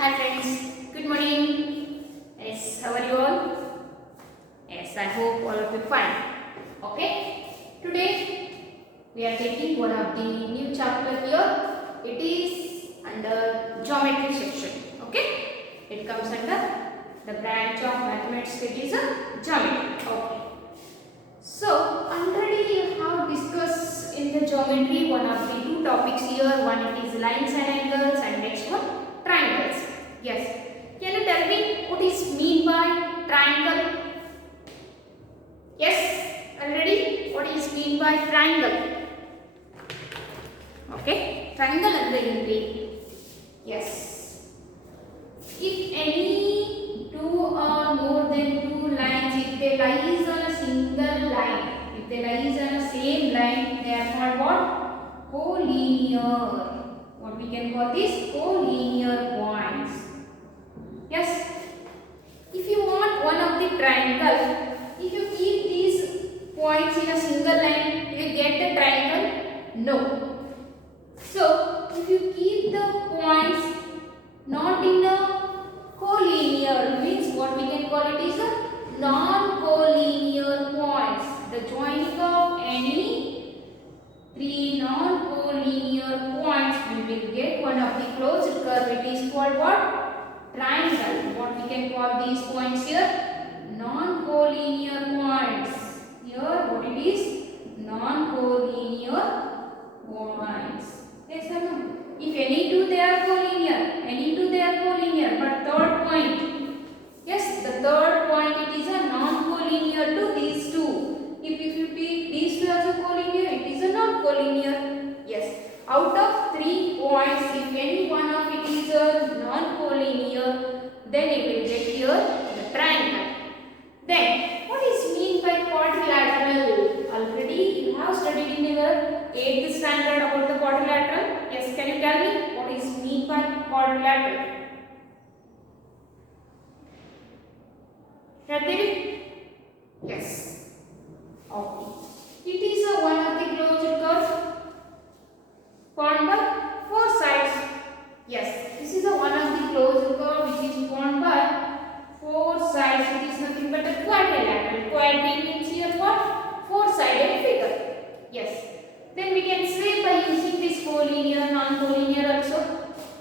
Hi friends, good morning. Yes, how are you all? Yes, I hope all of you fine. Okay, today we are taking one of the new chapter here. It is under geometry section. Okay, it comes under the branch of mathematics. It is a geometry. Okay. So already you have discussed in the geometry one of the two topics here. One it is lines and angles, and next one triangles. Yes. Can you tell me what is mean by triangle? Yes. Already what is mean by triangle? Okay. Triangle ಅಂದ್ರೆ ಏನ್ರಿ? Yes. If any two or more than two lines, if they lies on a single line, if they lies on a same line, they are called what? Collinear. What we can call this? Collinear points. Yes. If you want one of the triangle, if you keep these points in a single line, you will get the triangle? No. So, if you keep the points not in a collinear, means what we can call it is a non-collinear points. The joining of any three non-collinear points, we will get one of the closed curve. It is called what? Triangle. What we can call these points here? Non-collinear points. Here what it is? Non-collinear points. Yes or no? If any two they are collinear, but third point, yes, the third point it is a non-collinear to these two. If you take these two as a collinear, it is a non-collinear. Yes, out of 3 points, if any one of it is a non-collinear, then you will get here the triangle. Then, what is mean by quadrilateral? Already you have studied in your 8th standard about the quadrilateral. Yes, can you tell me what is mean by quadrilateral? Radhiri? Yes. Okay. It is a one of the closed curve formed by 4 sides. Yes, this is a one of the closed curve which is formed by 4 sides. It is nothing but a quadrilateral. Quadri means here what? 4-sided figure. Yes. Then we can say by using this collinear, non-collinear also.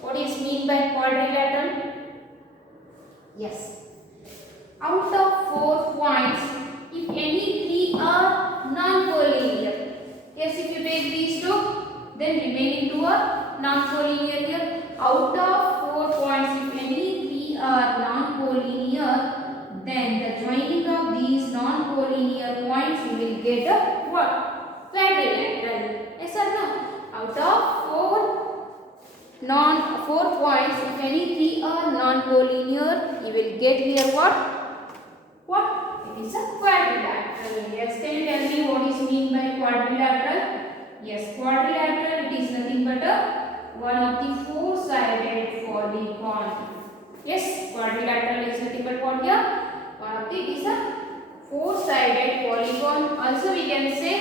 What is mean by quadrilateral? Yes. Out of 4 points, if any 3 are non-collinear. Yes, if you take these two, then remaining 2 are non-collinear here. Out of 4 points, if any 3 are non-collinear, then the joining of these non-collinear points, you will get a what? Quadrilateral. Yes or no? Out of 4 points, if any 3 are non-collinear, you will get here what? What? It is a quadrilateral. Yes, can you tell me what is mean by quadrilateral? Yes, quadrilateral it is nothing but a one of the 4-sided polygon. Yes, quadrilateral is nothing but what here? One of the, it is a 4-sided polygon. Also we can say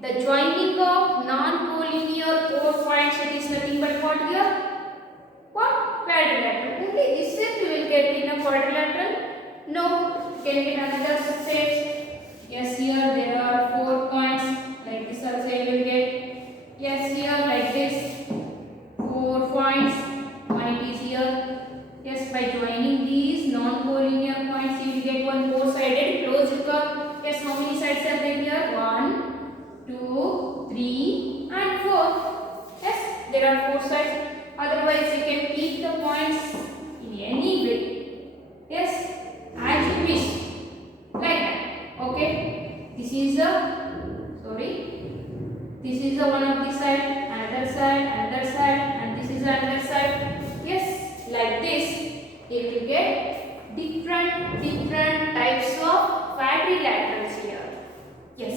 the joining of non-collinear 4 points, it is nothing but what here? What? Quadrilateral. Only this set we will get in a quadrilateral? No. Can get another set? Yes, here there are 4 points. Like this also you will get. Yes, here like this. 4 points. One it is here. Yes, by joining these non-collinear points, you will get one 4-sided closed curve. Yes, how many sides are there here? 1, 2, 3 and 4. Yes, there are 4 sides. Otherwise, you can keep the points in any way. Yes, as you wish. Like that. Okay. This is a one of the side, another side, and this is another side. Yes, like this. You will get different types of quadrilaterals here. Yes.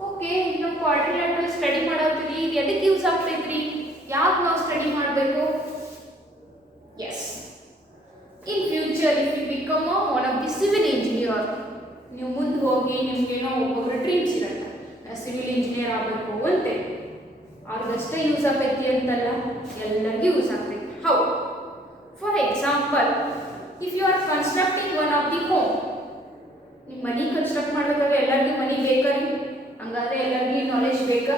Okay, now quadrilateral study ಮಾಡೋದ್ರಿ ಎದಕ್ಕೆ use ಆಗ್ತೈತ್ರಿ? ಯಾಕೆ ನಾವು study ಮಾಡಬೇಕು? Yes. In future, if you become one of the civil engineer, ನೀವು ಮುಂದೆ ಹೋಗಿ ನಿಮ್ಗೇನೋ ಒಬ್ಬೊಬ್ಬರ ಡ್ರೀಮ್ಸ್ ಇರುತ್ತೆ. ಸಿವಿಲ್ ಇಂಜಿನಿಯರ್ ಆಗಬೇಕು ಅಂತೆ. ಅವ್ರಿಗಷ್ಟೇ ಯೂಸ್ ಆಗ್ತೈತಿ ಅಂತಲ್ಲ, ಎಲ್ಲರಿಗೂ ಯೂಸ್ ಆಗ್ತೈತಿ. ಹೌದು. For example, if you are constructing one of the home, ನೀವು ಮನಿ ಕನ್ಸ್ಟ್ರಕ್ಟ್ ಮಾಡಬೇಕಾದ್ರೆ ಎಲ್ಲರಿಗೂ ಮನಿ ಬೇಕಾ ರೀ? ಹಂಗಾದ್ರೆ ಎಲ್ಲರಿಗೂ ನಾಲೆಜ್ ಬೇಕಾ?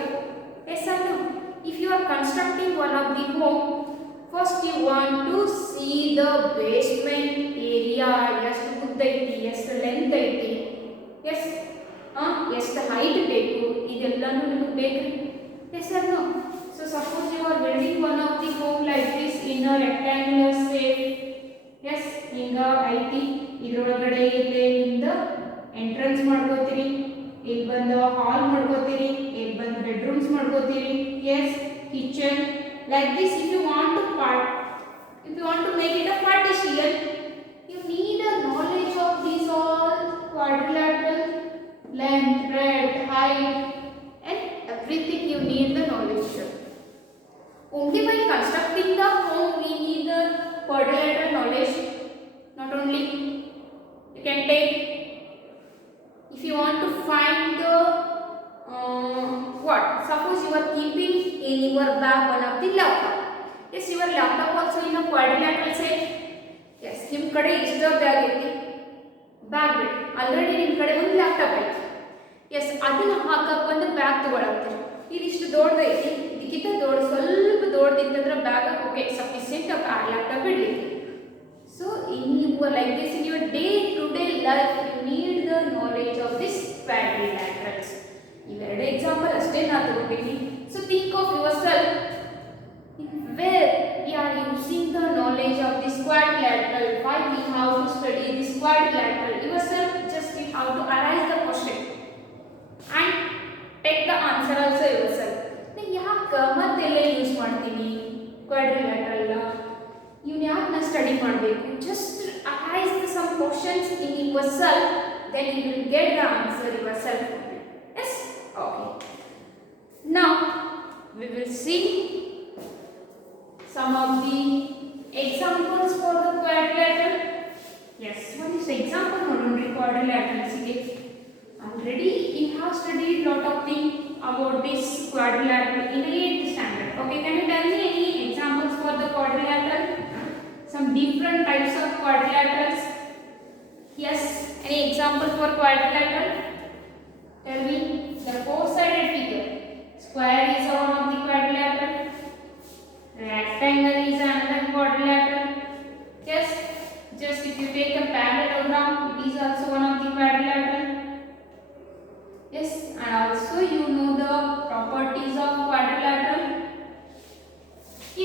Yes or no? If you are constructing one of the home, first you want to see the basement area, ಎಷ್ಟು ಉದ್ದ ಐತಿ, ಎಷ್ಟು ಲೆಂತ್ ಐತಿ, ಎಷ್ಟು ಹೈಟ್ ಬೇಕು, ಇದೆಲ್ಲನೂ ನಿಮಗೆ ಬೇಕ್ರಿ. Yes or no? So suppose you are building one of the home like this in a rectangular shape. Yes, ಹಿಂಗ ಐತಿ, ಇದರೊಳಗಡೆ ಇಲ್ಲಿ ನಿಮ್ದ ಎಂಟ್ರೆನ್ಸ್ ಮಾಡ್ಕೋತೀರಿ, ಇಲ್ಲಿ ಬಂದು ಹಾಲ್ ಮಾಡ್ಕೋತೀರಿ, ಇಲ್ಲಿ ಬಂದು ಬೆಡ್ರೂಮ್ಸ್ ಮಾಡ್ಕೋತೀರಿ. Yes, kitchen like this. If you want to make it a partition, you need a knowledge of these all quadrilateral length, breadth, height, and everything. You need the knowledge. Only by constructing the home we need the quadrilateral knowledge. Not only you can take, if you want to find the suppose you are keeping in your bag one of the laptop. Yes, your laptop also in a quadrilateral shape. Yes, ನಿಮ್ಮ ಕಡೆ ಇಷ್ಟ bag ಐತಿ, bag ಬಿಡಿ, already ನಿಮ್ಮ ಕಡೆ ಒಂದು laptop ಐತಿ. S, ಅದನ್ನ ಹಾಕಕ್ಕೆ ಒಂದು ಬ್ಯಾಗ್ ತಗೊಳತ್ತೀರಿ. ಇದಿಷ್ಟು ದೊಡ್ಡದೈತಿ, ಇದಕ್ಕಿಂತ ಸ್ವಲ್ಪ ದೊಡ್ಡದಿತ್ತಂದ್ರೆ ಬ್ಯಾಗ್ ಓಕೆ ಸಫಿಷಿಯಂಟ್ ಲ್ಯಾಪ್ಟಾಪ್ ಇಡಲಿಕ್ಕೆ. So in your like this in your day to day life you need the knowledge of this quadrilaterals. ಇವೆರಡು ಎಕ್ಸಾಂಪಲ್ ಅಷ್ಟೇ ನಾನು ತಗೊಂಡಿದ್ದೀನಿ. So think of yourself where we are using the knowledge of this quadrilateral, why we have to study this quadrilateral. Yourself just you have to arise the question and take the answer also yourself. ಯಾಕೆ ಮತ್ತೆಲ್ಲ use ಮಾಡ್ತೀನಿ ಕ್ವಾಡ್ರಿಲ್ಯಾಟರಲ್, ಇವ್ನು ಯಾಕೆ ನಾನು study ಮಾಡಬೇಕು? Just arise some questions in yourself, then you will get the answer yourself. Yes, okay. Now we will see some of the examples for the quadrilateral. Yes, one is example not only quadrilateral. Already you have studied lot of things about this quadrilateral in 8th standard. Okay, can you tell me any examples for the quadrilateral? Some different types of quadrilaterals. Yes, any example for quadrilateral? Tell me. The four-sided figure. Square is one of the quadrilateral. Rectangle is another quadrilateral. Yes, just if you take a parallelogram, it is also one of the quadrilateral. Yes, and also you know the properties of quadrilateral.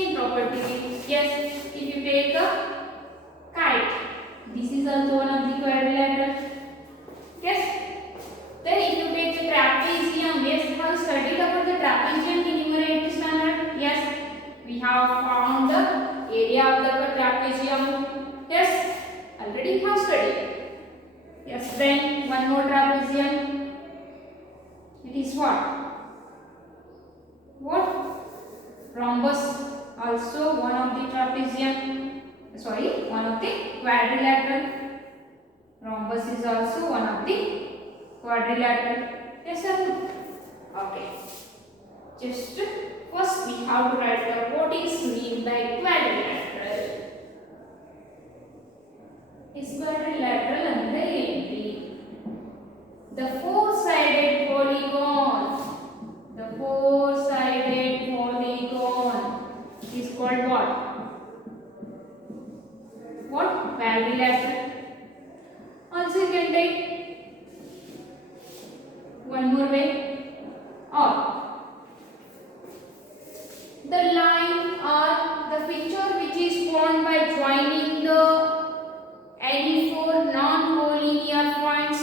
In properties, yes, if you take a kite, this is also one of the quadrilateral. Yes, then if you take the trapezium, yes, have studied about the trapezium in your 8th standard. Yes, we have found the area of the trapezium. Yes, already we have studied. Yes, then one more trapezium. It is what? Rhombus, also one of the trapezium. Sorry, one of the quadrilateral. Rhombus is also one of the quadrilateral. Yes, sir. Okay. Just first we have to write down what is meant by quadrilateral. Is quadrilateral andre enti? The four-sided polygon. The four-sided polygon is called what? What? Quadrilateral. Also you can take one more way, or the line or the picture which is formed by joining the any four non-collinear points,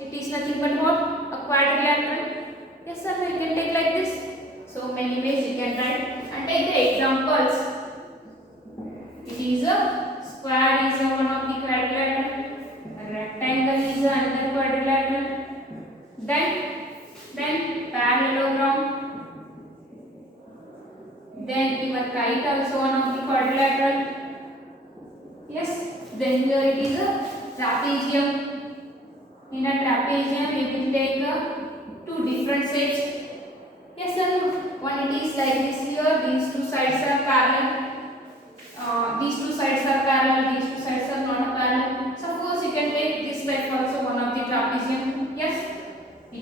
it is nothing but what? A quadrilateral. Yes sir, you can take like this. So many ways you can write and take the examples. It is a square is a one of the quadrilateral, a rectangle is another quadrilateral, then parallelogram. Then your kite also one of the quadrilateral. Yes, then here it is a trapezium. In a trapezium you can take two different shapes. Yes sir, one it is like this here, these two sides are parallel. These two sides are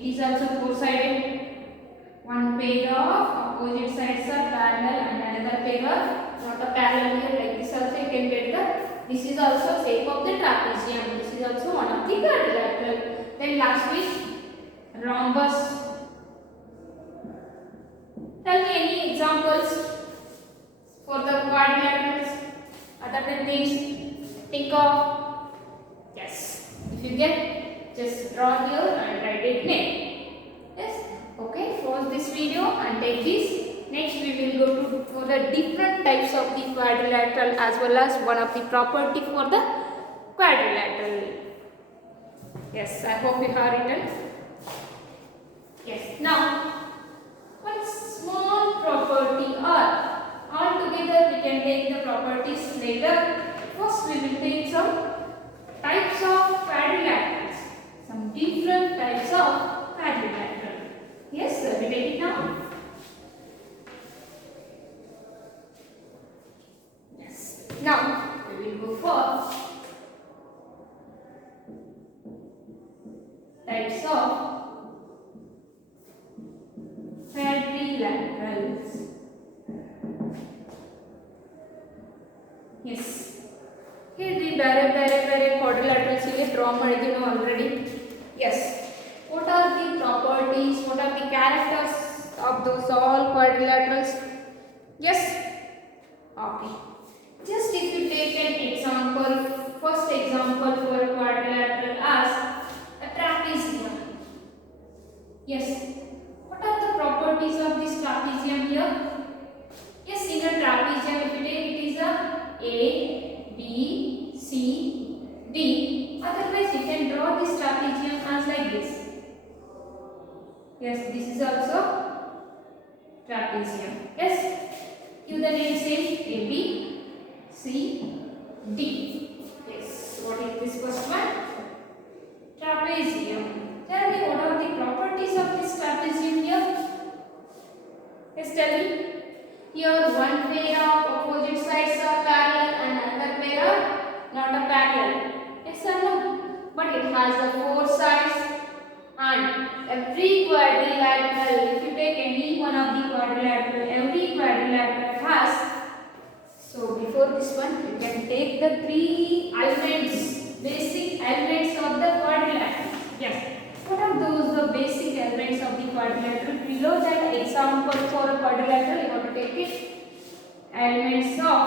It is also four-sided. One pair of opposite sides are parallel and another pair are not a parallel here. Like this also you can get the. This is also shape of the trapezium. This is also one of the quadrilateral. Then last is rhombus. Tell me any examples for the quadrilaterals. Other than things, think of. Yes. If you get, just draw here and write it name. Yes. Okay. Pause this video and take this. Next we will go to for the different types of the quadrilateral as well as one of the property for the quadrilateral. Yes. I hope you have written. Yes. Now, one small property or altogether we can take the properties later. First we will take some types of quadrilaterals. Some different types of quadrilateral. Yes, sir. We take it now. Yes. Now we will go for types of quadrilaterals. Yes. Here the bare quadrilaterals ಇಲ್ಲಿ draw ಮಾಡಿದ್ದೀವಿ ನಾವು already. Yes. What are the properties? What are the characters of those all quadrilaterals? Yes. Okay. Just if you take an example, first example for a quadrilateral as a trapezium. Yes. What are the properties of this trapezium here? Yes, in a trapezium, if you take, it is a B, C, D. Otherwise, you can draw this trapezium as like this. Yes, this is also trapezium. Yes, give the name same A, B, C, D. Yes, what is this first one? Trapezium. Tell me what are the properties of this trapezium here? Yes, tell me. Here one pair of opposite sides are parallel and another pair are not a parallel. Yes or no? But it has the four sides and every quadrilateral, if you take any one of the quadrilateral, every quadrilateral has. So before this one, you can take the three elements, basic elements of the quadrilateral. Yes. What are those the basic elements of the quadrilateral? Below that example for a quadrilateral, you want to take it. Elements of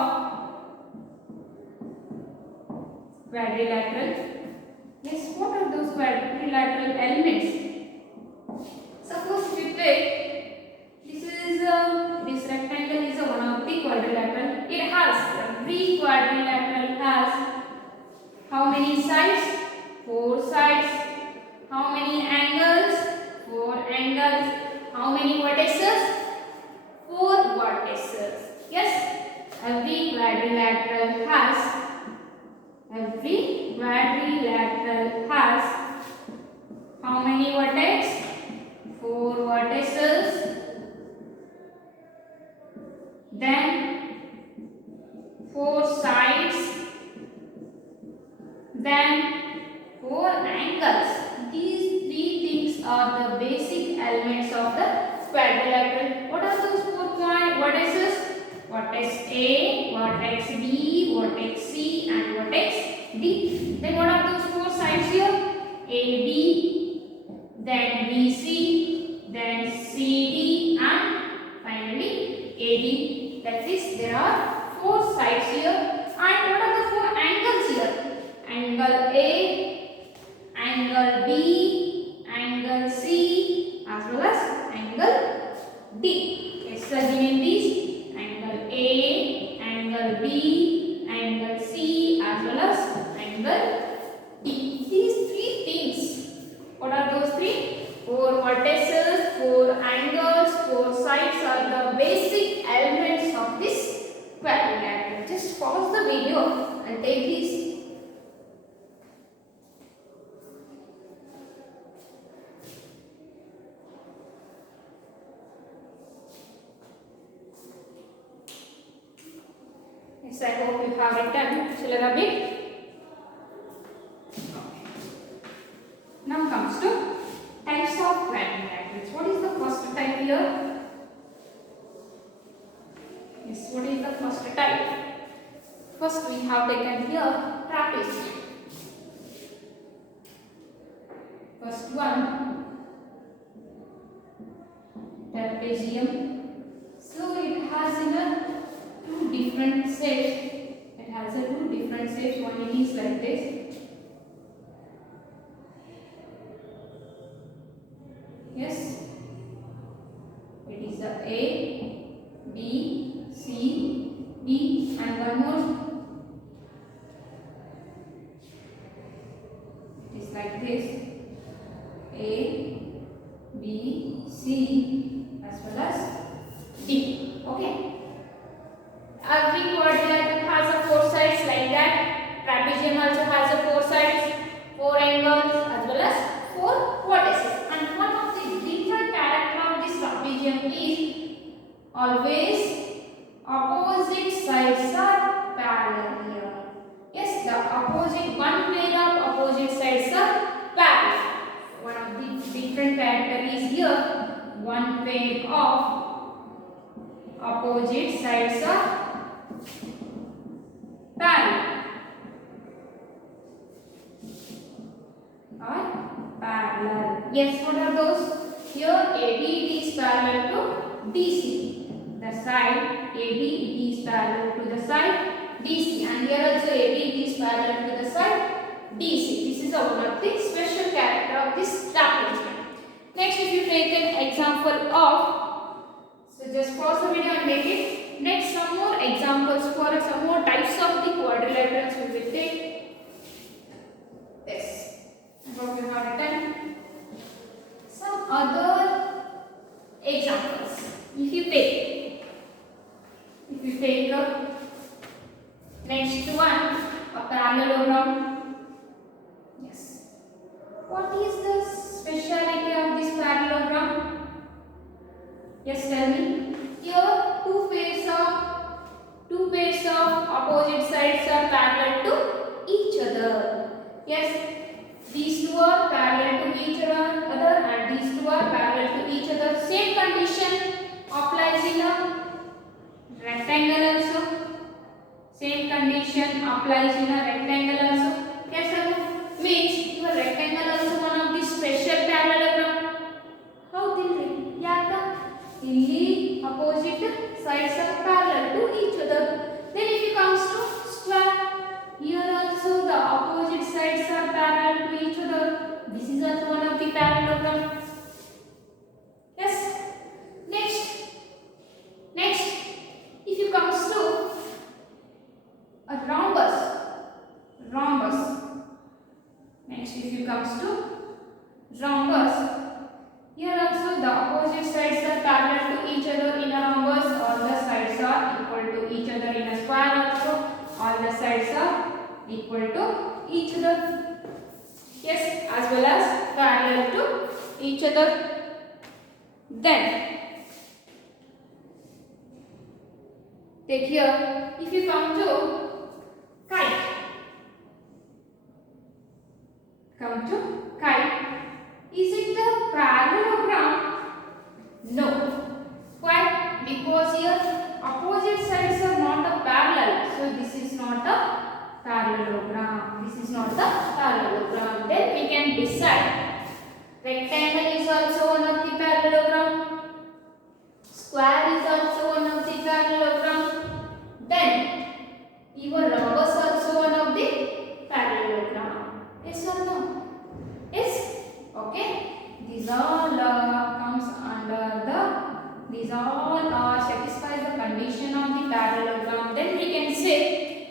quadrilateral. Yes, what are those quadrilateral elements? Suppose if you take this rectangle is one of the quadrilateral. It has every quadrilateral has how many sides? Four sides. How many angles? Four angles. How many vertices? Four vertices. Yes, every quadrilateral has how many vertices? Four vertices. Then four sides. Then four angles. These three things are the basic elements of the quadrilateral. What are those four vertices? Vertex A, vertex B, vertex C and vertex D. Then what are those four sides here? AB, then BC, then CD and finally AD. That is, there are four sides here. And what are the four angles here? Angle A, angle B, angle C as well as angle D. Yes, sir, given these angle A, angle B, angle C as well as angle D. These three things. What are those three? Four vertices, four angles, four sides are the basic elements of this quadrilateral. Just pause the video and take these. Yes, I hope you have written. Shall I rub it? Okay. Now comes to types of Yes, what is the first type? First we have taken here trapezium. First one, trapezium. So it has two different shapes. It has two different shapes. One is like this. Yes. It is A, B, C, D, and one more. It is like this. A, B, C, as well as D. Okay. Every quadrilateral has a 4 sides like that. Trapezium also has a 4 sides, 4 angles, as well as 4 vertices. And one of the different character of this trapezium is always opposite sides are parallel here. Yes, the opposite one pair of opposite sides are parallel. One of the different character is here. One pair of opposite sides are parallel. Yes, what are those? Here AB is parallel to DC. The side AB is parallel to the side DC, and here also AB is parallel to the side DC. This is one of the special character of this trapezium. Next, if you take an example of, so just pause the video and make it. Next, some more examples for some more types of the quadrilaterals we will take. Yes, I hope you have written some other examples. If you take next one, a parallelogram. Yes. What is the speciality of this parallelogram? Yes, tell me. Here two pairs of opposite sides are parallel to each other. Yes, these two are parallel to each other, and these two are parallel to each other. Same condition applies in a rectangle also. Same condition applies in a rectangle also. Yes, sir. Means your rectangle also one of the special parallelogram. How did yeah, the opposite sides are parallel to each other. Then if it comes to square, here also the opposite sides are parallel to each other. This is also one of the parallelogram. Yes. Next, if you comes to a rhombus. Next, if you comes to rhombus, here also the opposite sides are parallel to each other in a rhombus. All the sides are equal to each other in a square also. All the sides are equal to each other. Yes, as well as parallel to each other. Then take here, if you come to kite. Is it a parallelogram? No. Why? Because here opposite sides are not a parallel. So this is not a parallelogram. Then we can decide. Rectangle is also one of the parallelogram. Square is also one of the parallelogram. Then even rhombus also one of the parallelogram. Yes or no? Yes. Okay. These all satisfy the condition of the parallelogram. Then we can say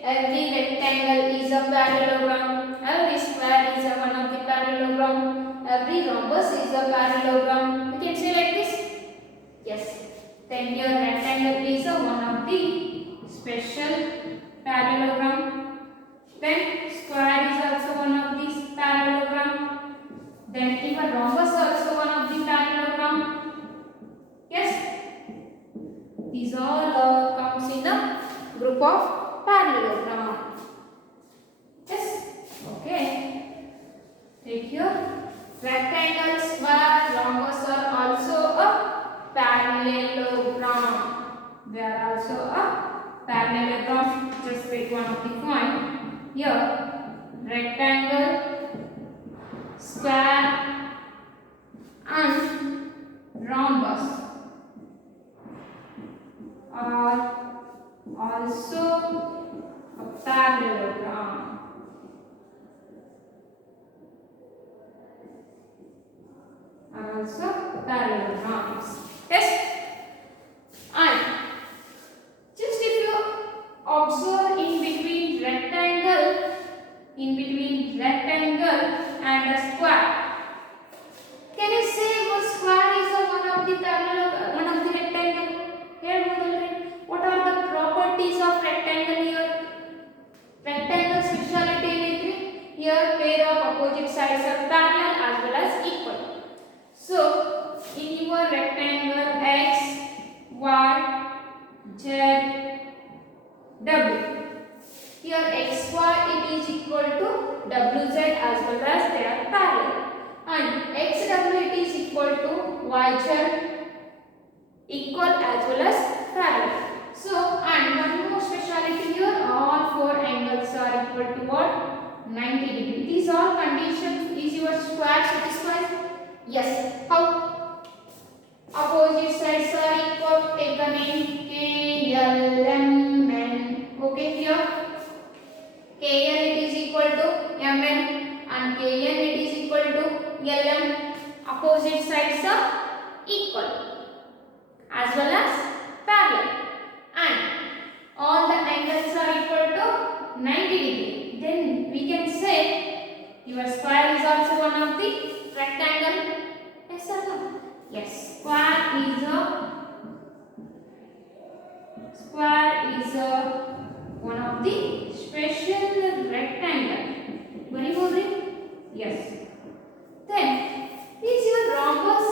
every rectangle is a parallelogram. Every square is one of the parallelogram. Every rhombus is a parallelogram. We can say like this. Yes. Then here rectangle is one of the special parallelogram. Then square is also one of these parallelogram. Then even rhombus also one of the parallelogram. Yes, these all comes in a group of parallelogram. Yes, okay. Take here rectangle, square, rhombus are also a parallelogram. They are also a parallelogram. Just take one of the point. Here rectangle, square and rhombus are also a parallelogram. Also parallelograms. Yes. And just if you observe in between rectangle and a square, can you say what square is a one of the parallel, one of the rectangle? Here what are the properties of rectangle here? Rectangle speciality is here pair of opposite sides are parallel as well as equal. So in your rectangle x, y, z, w. Here xy it is equal to wz as well as they are parallel, and xw it is equal to yz equal as well as parallel. So and one more speciality here, all four angles are equal to what? 90 degree. These all conditions is your square satisfied? Yes. How? Opposite sides are equal. Take the name K, L, M, N. Okay, here KL it is equal to Mn and Kn it is equal to Lm. Opposite sides are equal as well as parallel, and all the angles are equal to 90 degree. Then we can say your square is also one of the rectangle. Yes or no? Yes. Square is one of the special rectangle. Very good. Yes. Then is your rhombus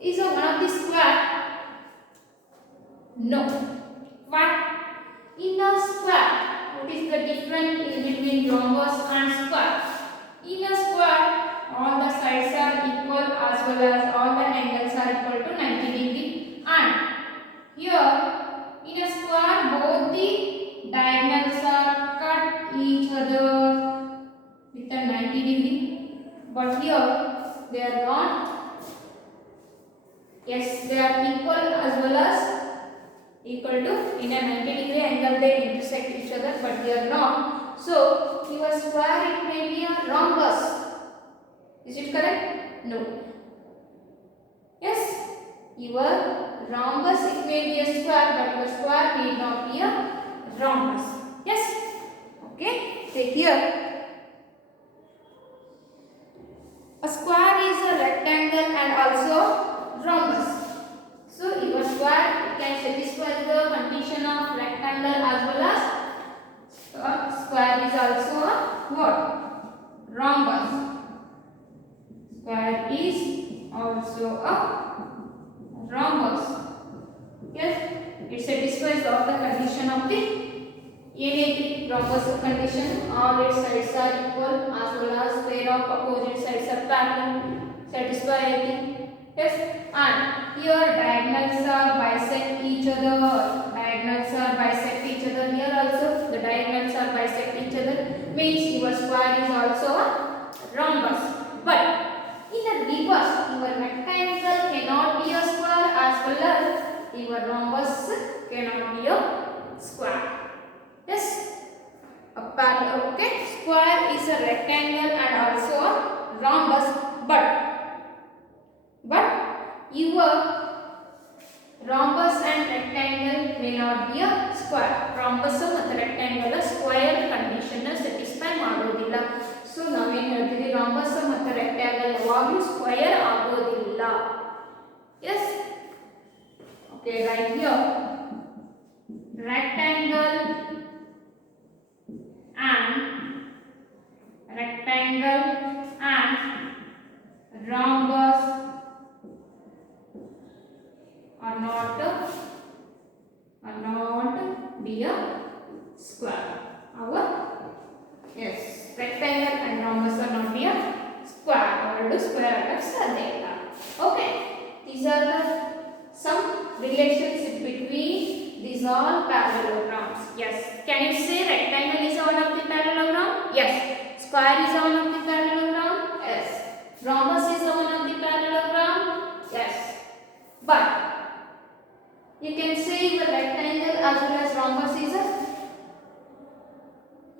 is one of the square? No. Why? In a square, what is the difference in between rhombus and square? In a square, all the sides are equal as well as all the angles are equal to 90 degree, and here in a square both the diagonals are cut each other with a 90 degree, but here they are not. Yes, they are equal as well as equal to in a 90 degree angle they intersect each other, but they are not. So your square it may be a rhombus. Is it correct? No. Yes, your rhombus it may be a square, but your square need not be a rhombus. Yes. Okay. Take here. A square is a rectangle and also rhombus. So your square can satisfy the condition of rectangle as well as square is also a what? Rhombus. Square is also a rhombus. Yes, it satisfies all the condition of the any rhombus condition. All its sides are equal as well as pair of opposite sides are parallel. Satisfy anything. Yes, and here diagonals are bisect each other. Diagonals are bisect each other. Here also the diagonals are bisect each other. Means your square is also a rhombus. But in a reverse, your rectangle cannot be a square as well as your rhombus cannot be a square. Yes, a parallel. Okay, square is a rectangle and also a rhombus, but your rhombus and rectangle may not be a square. Rhombus ಮತ್ತು rectangle square condition satisfy ಮಾಡೋದಿಲ್ಲ. So ನಾವೇನು ಹೇಳ್ತೀವಿ, rhombus ಮತ್ತು rectangle ಯಾವಾಗಲೂ square ಆಗೋದಿಲ್ಲ. Yes. Okay, right here. Rectangle and rhombus are not be a square. Our yes, rectangle and rhombus are not be a square. Or do square against okay. These are the some relationship between the These all parallelograms. Yes. Can you say rectangle is one of the parallelogram? Yes. Square is one of the parallelogram? Yes. Rhombus is one of the parallelogram? Yes. But you can say the rectangle as well as rhombus is a.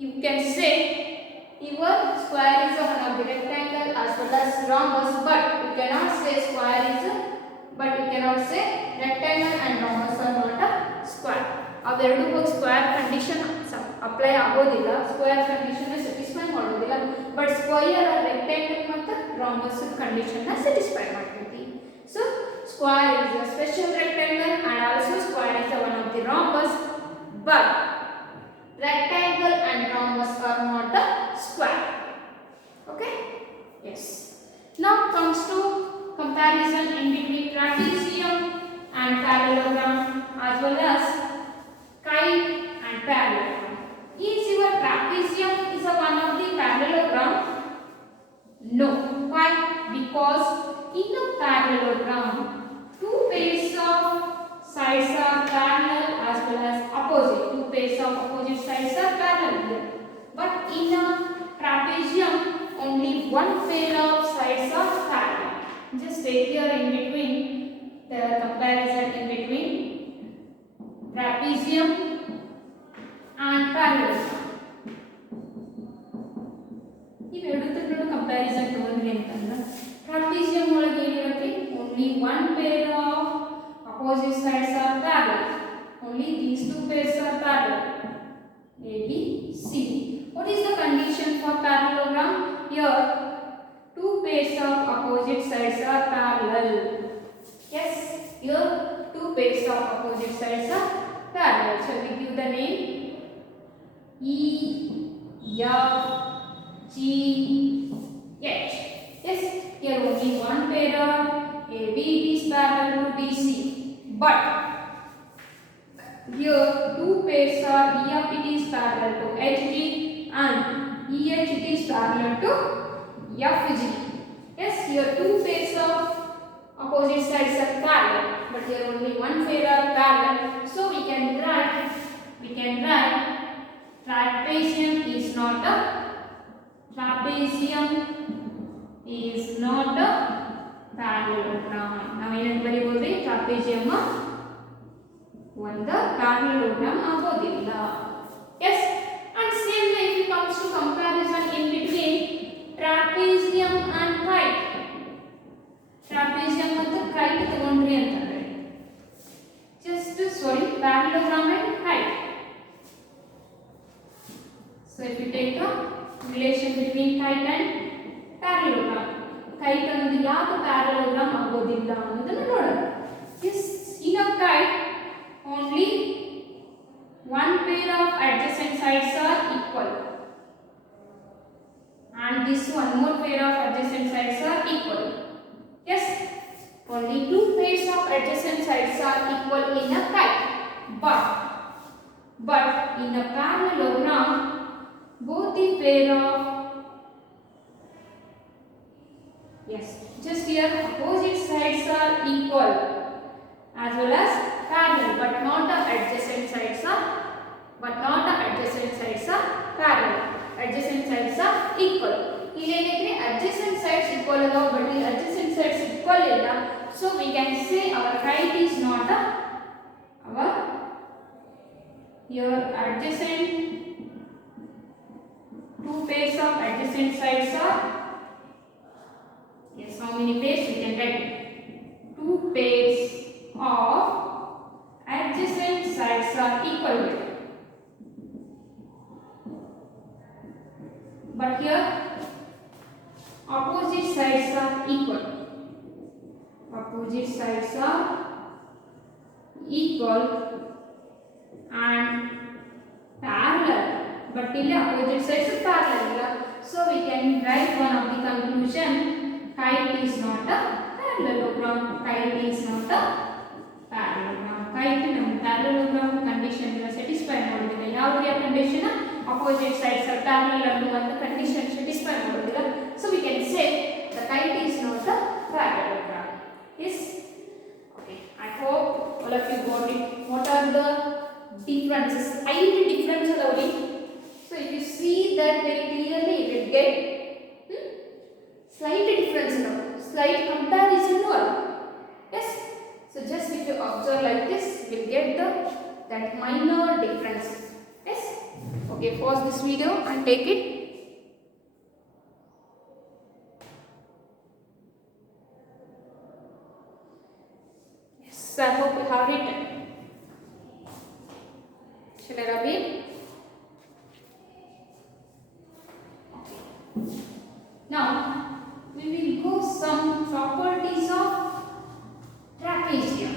You can say your square is one of the rectangle as well as rhombus, but you cannot say square is a. But you cannot say rectangle and rhombus are not a square. ಅವೆರಡು ಹೋಗಿ square condition apply ಆಗೋದಿಲ್ಲ, square condition satisfy ಮಾಡೋದಿಲ್ಲ. But square are rectangle ಮತ್ತು rhombus condition satisfy ಮಾಡ್ತೈತಿ. So square is a special rectangle and also square is one of the rhombus, but rectangle and rhombus are not a square. Okay? Yes. Now comes to comparison in between trapezium and parallelogram as well as kite and parallelogram. Is your trapezium is a one of the parallelogram? No. Why? Because in a parallelogram, two pairs of sides are parallel as well as opposite. Two pairs of opposite sides are parallel here. But in a trapezium, only one pair of sides are parallel. Just take here in between the comparison in between trapezium and parallelogram. ಇವೆರಡರ comparison ತಗೊಂಡ್ರಿ ಅಂತಂದ್ರೆ trapezium ಒಳಗೆ ಏನಿರುತ್ತೆ, only one pair of opposite sides are parallel. Only these two pairs are parallel. A, B, C. What is the condition for parallelogram? Here, two pairs of opposite sides are parallel. Yes, here two pairs of opposite sides are parallel. So we give the name E, F, G, H. Yes, here only one pair of AB is parallel to BC. But here two pairs are EF it is parallel to HG and EH it is parallel to FG. Yes, here two pairs of opposite sides are parallel, but here only one pair are parallel. So we can write trapezium is not a parallelogram. Now ಏನು ಬರೆಯಬಹುದು? trapezium ಒಂದು parallelogram ಆಗೋದಿಲ್ಲ. Yes, and same way if it comes to comparison in between trapezium and kite. trapezium ಮತ್ತು kite ತಗೊಂಡ್ರಿ ಅಂತಂದ್ರೆ parallelogram and kite. So if you take a relation between kite and parallelogram, kite ಅನ್ನೋದು ಯಾಕೆ parallelogram ಆಗೋದಿಲ್ಲ ಅನ್ನೋದನ್ನ ನೋಡೋಣ. Yes, in a kite only one pair of adjacent sides are equal and this one more pair of adjacent sides are equal. Yes, only two pairs of adjacent sides are equal in a kite, but in a parallelogram both the pair of just here opposite sides are equal as well as parallel, but not the adjacent sides are parallel. Adjacent sides are equal. Illenidre adjacent sides equal allow, but the adjacent sides equal illa. So we can say our kite is not our here adjacent two pairs of adjacent sides are how many pairs we can write? Two pairs of adjacent sides are equal. But here opposite sides are equal. Opposite sides are equal and parallel. But here opposite sides are parallel. So we can write one of the conclusion: kite is not a parallelogram. Kite is not a parallelogram. Kite ನಮ್ಮ parallelogram condition satisfy ಮಾಡೋದಿಲ್ಲ. ಯಾವುದೇ condition opposite sides are parallel ಅನ್ನುವಂತ condition satisfy ಮಾಡೋದಿಲ್ಲ. So we can say the kite is not a parallelogram. Yes. Okay. I hope all of you got it. What are the difference, slight difference allowing. So if you see that very clearly, you will get slight difference now, slight comparison or yes. So just if you observe like this, you will get that minor difference. Yes. Okay, pause this video and take it. Yes, I hope you have written. Shall I repeat? Now we will go some properties of trapezium.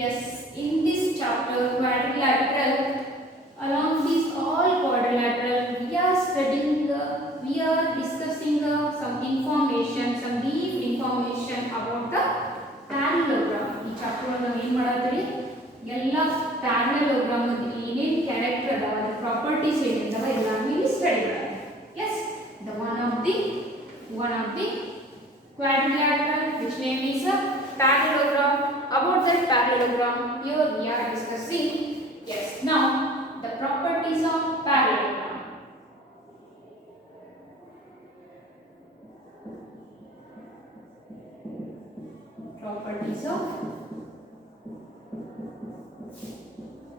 Yes, in this chapter quadrilateral, along these all quadrilateral, we are discussing some information, some deep information about the parallelogram. ಈ chapter ನಾವು ಏನು ಮಾಡಾತ್ತೀವಿ ಎಲ್ಲ parallelogram ಏನೇನು character ಅದಾವ ಅದರ properties ಏನಿದಾವ ಎಲ್ಲಾನು ಇಲ್ಲಿ study ಮಾಡೋಣ. Yes, the one of the quadrilateral which name is a parallelogram. About that parallelogram here we are discussing. Yes, now the properties of parallelogram. Properties of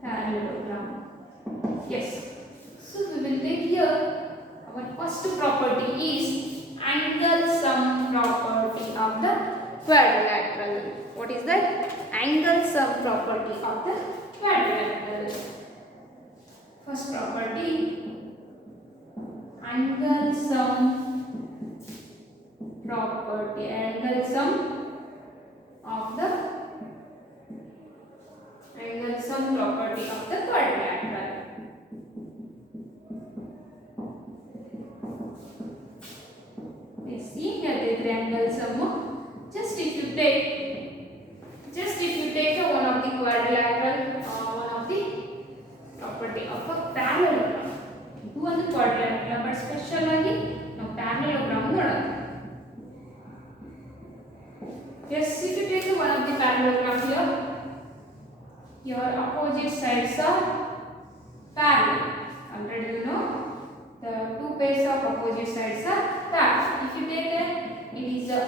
parallelogram. Yes, so we will take here our first property is angle sum property of the quadrilateral. What is that? Angle sum property of the quadrilateral. First property, angle sum property, angle sum of the angle sum property of the quadrilateral. Let's see here the triangle sum. Just if you take one of the quadrilateral or one of the property of a parallelogram. ಇದು ಒಂದು quadrilateral but special ಆಗಿ ನಾವು parallelogram ನೋಡೋಣ. Yes, if you take one of the parallelogram here, your opposite sides are parallel. Already you know the two pairs of opposite sides are parallel. If you take it is a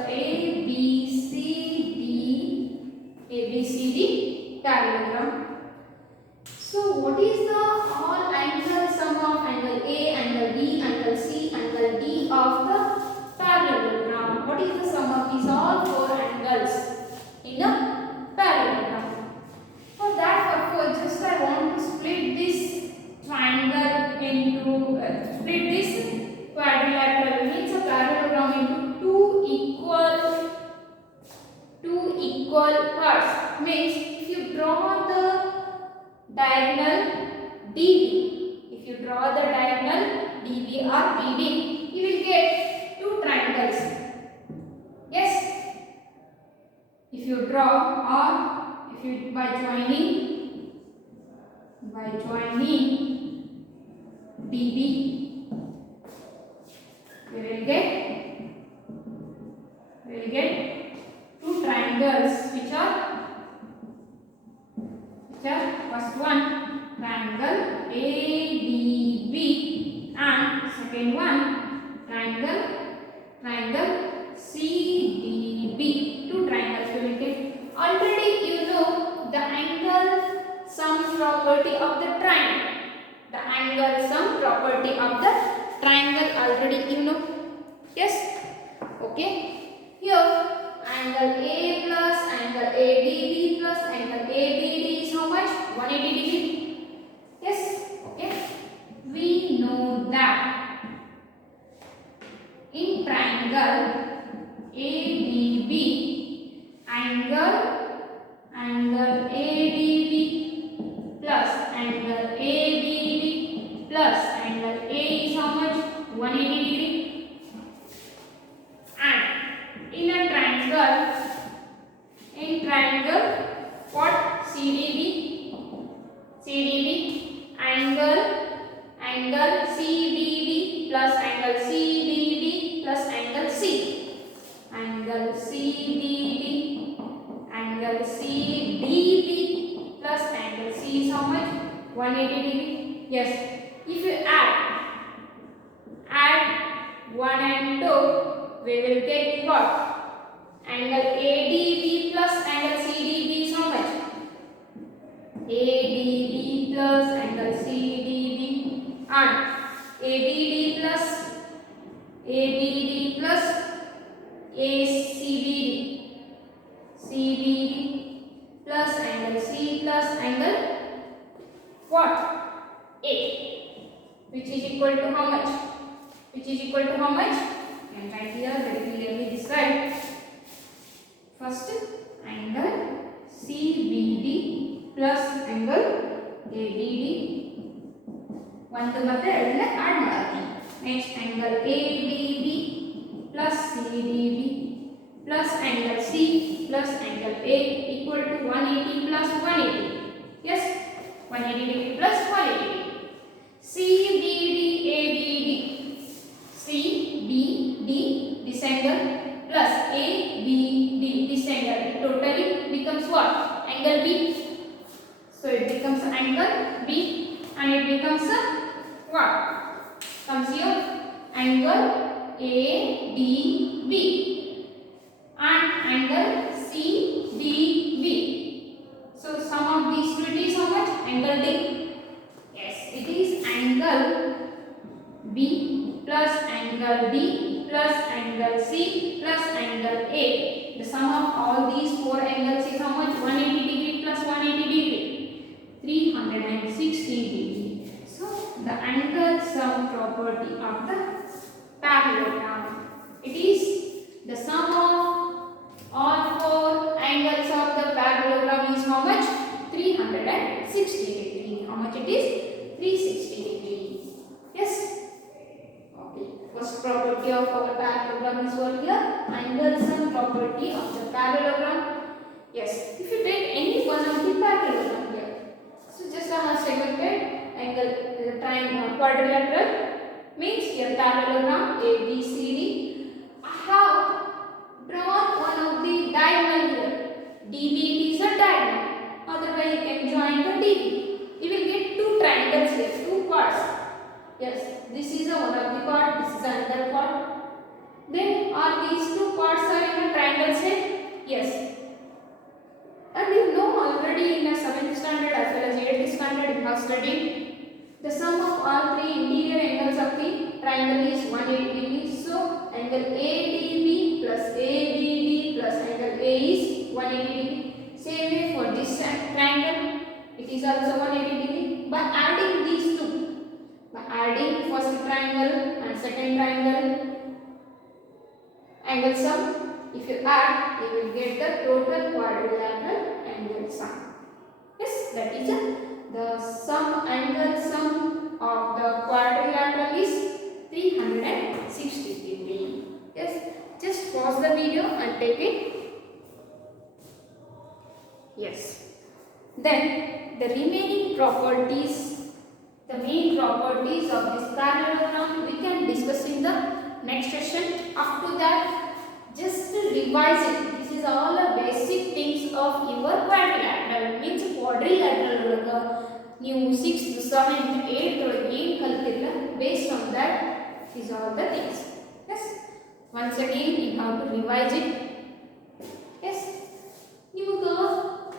ABCD parallelogram. So what is the all angle sum of angle A, angle B, angle C, angle D of the parallelogram? What is the sum of these all four angles in a parallelogram? For that purpose, just I want to split this triangle into split this quadrilateral, means a parallelogram, into two equal parts. Means if you draw the diagonal DB, if you draw the diagonal DB or BD, you will get two triangles. Yes, if you draw or if you by joining DB, we will get two triangles which are first one triangle ADB and second one triangle CDB. Two triangles we will get. Already you know the angle sum property of the triangle. The angle sum property of the triangle already you know. Yes. Okay. Here angle A plus angle ADB plus angle ABD is how much? 180 degree. Yes. Okay. We know that in triangle ADB, angle ADB plus angle ABD plus angle A is how much? 180 degree. And in a triangle what? CDB angle CDB plus angle CDB plus angle C. Angle CDB plus angle C is how much? 180 degree. Yes. If you add 1 and 2, we will get what? Angle ADB plus angle CDB is how much? ADB plus angle CDB and ABD plus ACBD CBD plus angle C plus angle what? A, which is equal to how much? Which is equal to how much? I can write here very clearly describe. First angle CBD plus angle ABD. ಒಂದು ಮತ್ತೆ ಎರಡನೇ add ಮಾಡ್ತೀನಿ. Next angle ABB plus CBB plus angle C plus angle A equal to 180 plus 180. Yes, 180 degree plus 180 degree. CBD ABD. CBD this angle plus ABD this angle. It totally becomes what? Angle B. So it becomes angle B and it becomes a what? Comes here angle ADB and angle CDB. So sum of these two it is how much? Angle D. Yes, it is angle B plus angle D plus angle C plus angle A. The sum of all these four angles is how much? 180 degree plus 180 degree. 360 degree. So the angle sum property of the parallelogram. It is the sum of all four angles of the parallelogram is how much? 360 degree. How much it is? 360 degree. Yes. Okay. First property of our parallelogram is what here? Angle sum property of the parallelogram. Yes. If you take any one of the parallelogram here, so just I have selected angle triangle quadrilateral means here parallelogram ABCD. I have drawn one of the diagonal here. DBD is a diagonal. Otherwise you can join the DB. You will get two triangles here, two chords. Yes, this is a one of the chord, this is another chord. Then are these two chords are in a triangle shape? Yes. And you know already in a 7th standard as well as 8th standard you have studied the sum of all three interior angles of the triangle is 180 degrees. So angle ADB plus ABD plus angle A is 180 degree. Same way for this triangle, it is also 180 degree. By adding these two, by adding first triangle and second triangle angle sum, if you add, you will get the total quadrilateral angle sum. Yes, that is the sum angle sum of the quadrilateral is 360 degree. Yes, just pause the video and take it. Yes. Then the remaining properties, the main properties of this parallelogram we can discuss in the next session. After that, just to revise it. This is all the basic things of your quadrilateral. Means quadrilateral ನೀವು 6th, 7th, 8th ಒಳಗೆ ಏನು ಕಲಿತಿರಲ್ಲ, based on that is all the things. Yes. Once again you have to revise it. Yes. ನಿಮಗೆ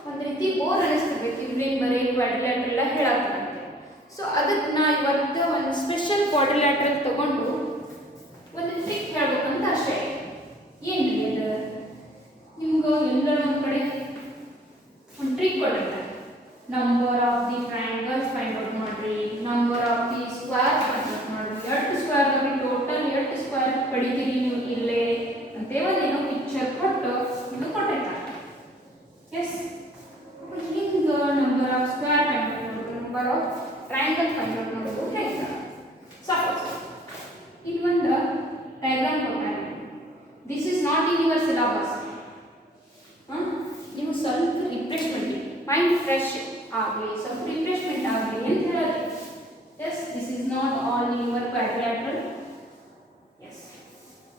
ಒಂದು ರೀತಿ bore ಅನಿಸ್ತಿರ್ಬೇಕು ಇವ್ರೇನು ಬರೀ quadrilateral ಹೇಳಾಕಂತೆ. So ಅದಕ್ಕೆ ನಾ ಇವತ್ತು ಒಂದು ಸ್ಪೆಷಲ್ ಕ್ವಾಡ್ರಿಲ್ಯಾಟ್ರಲ್ ತಗೊಂಡು ಒಂದು ಟ್ರಿಕ್ ಹೇಳ್ಬೇಕಂತ ಅಷ್ಟೇ. ಏನ್ರಿ ಅದು? ನಿಮ್ಗೆ ಎಲ್ಲರ ಒಂದು ಕಡೆ ಒಂದು ಟ್ರಿಕ್ ಕೊಡುತ್ತೆ. Number of the triangles find out ಮಾಡ್ರಿ, number of the square find out ಮಾಡ್ರಿ, 8 ಸ್ಕ್ವೇರ್ ಮಾಡಿ ಟೋಟಲ್ 8 ಸ್ಕ್ವೇರ್ ಪಡಿತೀರಿ ನೀವು ಇಲ್ಲೇ ಅಂತೇವದೇನೋ ಪಿಕ್ಚರ್ ಕೊಟ್ಟು ಇದು ಕೊಟ್ಟಿರ್ತಾರೆ. ಎಸ್, ಹಿಂಗೆ number of square find out ಮಾಡೋದು, number of triangle find out ಮಾಡೋದು ಹೆಂಗೆ? ಸಪೋಸ್ ಇಲ್ಲಿ ಒಂದು ಡಯಾಗ್ರಾಮ್ ಕೊಟ್ಟಾರೆ. This is not in your syllabus. ನೀವು ಸ್ವಲ್ಪ ರಿಫ್ರೆಶ್ಮೆಂಟ್ ಮೈಂಡ್ ಫ್ರೆಶ್ ಆಗಲಿ, ಸ್ವಲ್ಪ ರಿಫ್ರೆಶ್ಮೆಂಟ್ ಆಗಲಿ ಅಂತ ಹೇಳೋದು. Yes, this is not all in your quadrilateral. Yes,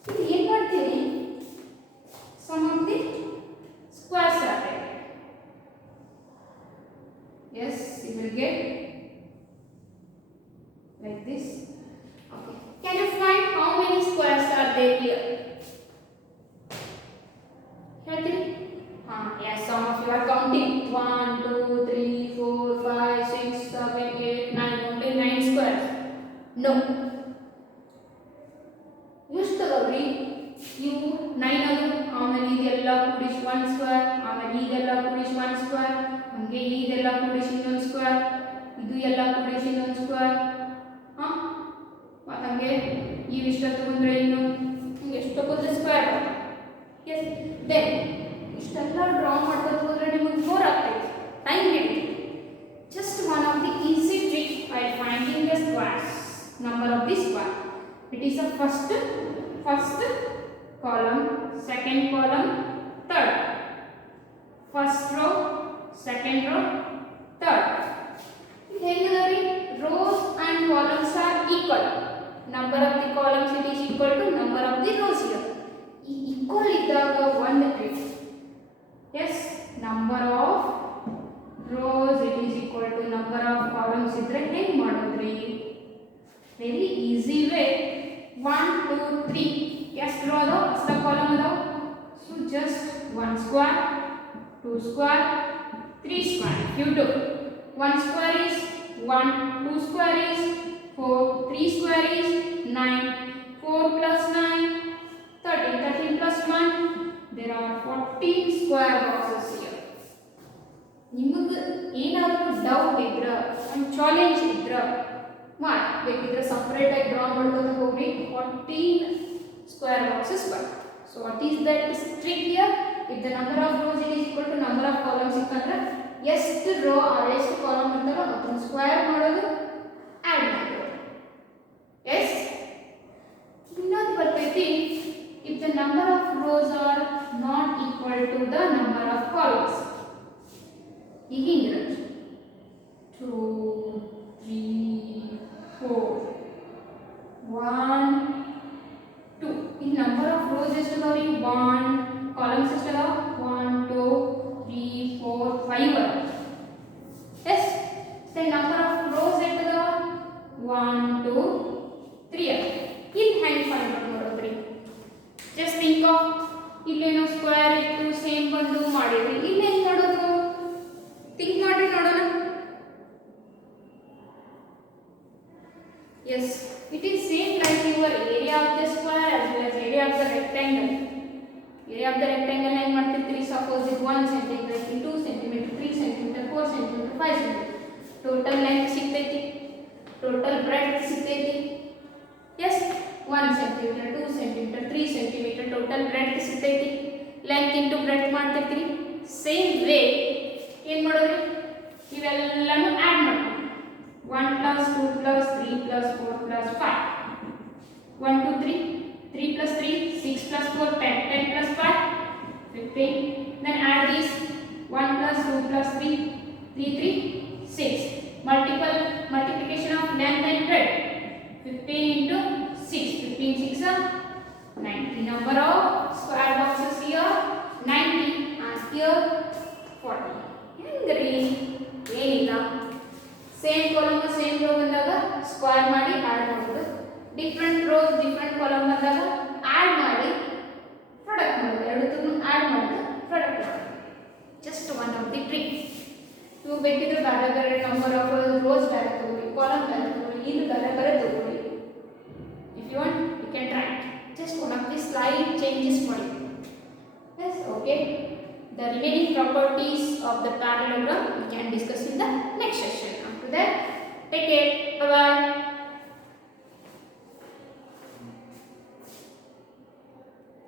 ಇದು ಏನು ಮಾಡ್ತೀರಿ? Some of the squares are there. Yes, you will get like this. Okay. Can you find how many squares are there here? Yes, some of you are counting. 1, 2, 3, 4, 5, 6, 7, 8, 9. Only 9 squares. No. Just the you 9 adu how many idella ಕೂಡಿಸಿ 1 square, how many idella ಕೂಡಿಸಿ 1 square, ಹಂಗೆ ಇದೆಲ್ಲ ಕೂಡಿಸಿ ಇನ್ನೊಂದು square, ಇದು ಎಲ್ಲ ಕೂಡಿಸಿ ಇನ್ನೊಂದು square. ಮತ್ತೆ ಹಂಗೆ ಇವಿಷ್ಟ ತಗೊಂಡ್ರೆ ಇನ್ನು ಎಷ್ಟು ತಗೊಂಡ್ರೆ ಸ್ಕ್ವೇರ್. ಎಸ್ ದೆನ್ ಇಷ್ಟೆಲ್ಲ ಡ್ರಾ ಮಾಡ್ಕೊಂಡು ಹೋದ್ರೆ ನಿಮಗೆ ಬೋರ್ ಆಗ್ತೈತೆ, ಟೈಮ್ ಹಿಡಿಯುತ್ತೆ. Just one of the easy trick by finding the squares, number of the square. It is the first column, second column, third. First row, second row, third. Here rows and columns are equal. Number of the columns it is equal to number of the rows here. Equal iddaga one trick. Yes, number of rows it is equal to number of columns idre heng madodri? Very easy way. 1, 2, 3. Yes, row ado, first column ado. So just 1 square, 2 square, 3 square. You do 1 square is 1, 2 square is 4, 3 square is 9, 4 plus 9, 13, 13 plus 1. There are 14 square boxes here. ನಿಮಗೆ ಏನಾದರೂ doubt ಇದ್ರೆ, ಒಂದು challenge ಇದ್ರೆ ಮಾಡಿ, ಬೇಕಿದ್ರೆ separate ಆಗಿ draw ಮಾಡ್ಕೊಂಡು ಹೋಗ್ರಿ. 14 square boxes ಬರುತ್ತೆ. So what is that trick here? If the number of rows it is equal to number of columns ಇತ್ತಂದ್ರೆ ಎಷ್ಟು ರೋ ಆರ್ ಎಷ್ಟು ಕಾಲಮ್ ಇರ್ತಾರೋ ಅದನ್ನ ಸ್ಕ್ವೇರ್ ಮಾಡೋದು, ಆಡ್ ಮಾಡೋದು. ಎಸ್, ಇನ್ನೊಂದು ಬರ್ತೈತಿ, if the number of rows are not equal to the number of columns. ಈಗ ಹಿಂಗಿರುತ್ತೆ 2, 3, 4, 1, 2. ಈ ನಂಬರ್ ಆಫ್ ರೋಸ್ ಎಷ್ಟು ಅದಾವ್ರಿ? 1, ಕಾಲಮ್ಸ್ ಎಷ್ಟು ಅದಾವ? 1, 2, 3, 4, 5 ಅದಾವ. Yes, the number of rows ಎಷ್ಟು ಅದಾವ? 1, 2, 3 ಅದಾವ. ಇಲ್ಲಿ ಹೆಂಗೆ ಫೈಂಡ್ ಔಟ್ ಮಾಡೋದ್ರಿ? ಜಸ್ಟ್ ಥಿಂಕ್ ಆಫ್, ಇಲ್ಲೇನೋ ಸ್ಕ್ವೇರ್ ಇತ್ತು, ಸೇಮ್ ಬಂದು ಮಾಡಿದ್ರಿ. ಇಲ್ಲಿ ಹೆಂಗೆ ಮಾಡೋದು? ಥಿಂಕ್ ಮಾಡಿ ನೋಡೋಣ. Yes, it is same like your area of the square as well as area of the rectangle. Area of the rectangle ಹೆಂಗೆ ಮಾಡ್ತಿರ್ತೀರಿ? Suppose it 1 cm, 2 cm, 3 cm, 4 cm, 5 cm. Total length ಸಿಗ್ತೈತಿ, total breadth ಸಿಗ್ತೈತಿ. Yes, 1 cm, 2 cm, 3 cm total breadth ಸಿಗ್ತೈತಿ. Length into breadth ಮಾಡ್ತಿರ್ತೀರಿ. Same way ಏನು ಮಾಡೋದ್ರಿ? ಇವೆಲ್ಲನೂ add ಮಾಡ್ತೀವಿ. 1 plus 2 plus 3 plus 4 plus 5. 1, 2, 3. 3 plus 3, 6 plus 4, 10. 10 plus 5, 15. Then add this 1 plus 2 plus 3. 3, 3, 6. Multiplication of length and breadth. 15 into 6. 15, 6 are 90. Number of square boxes here 90 and here 40. ಹೆಂಗ್ರಿ? ಏನಿಲ್ಲ, same column same rho ಬಂದಾಗ square ಮಾಡಿ add ಮಾಡೋದು, different rose different column ಬಂದಾಗ add ಮಾಡಿ product ಮಾಡೋದು, ಎರಡಕ್ಕೂ add ಮಾಡೋದು, ಪ್ರಾಡಕ್ಟ್ ಮಾಡೋದು. Just one of the trick. ನೀವು ಬೇಕಿದ್ರೆ ಬೇರೆ ಬೇರೆ ನಂಬರ್ ಆಫ್ ರೋಸ್ ಬೇರೆ ತಗೊಳ್ಳಿ, ಕಾಲಮ್ ಬೇರೆ ತಗೊಳ್ಳಿ, ಇದು ಬೇರೆ ಬೇರೆ ತಗೊಳ್ಳಿ. If you want you can try. Just one of the slide changes ಮಾಡಿ. Yes, okay. The remaining properties of the parallelogram we can discuss in the next session. After that, take care.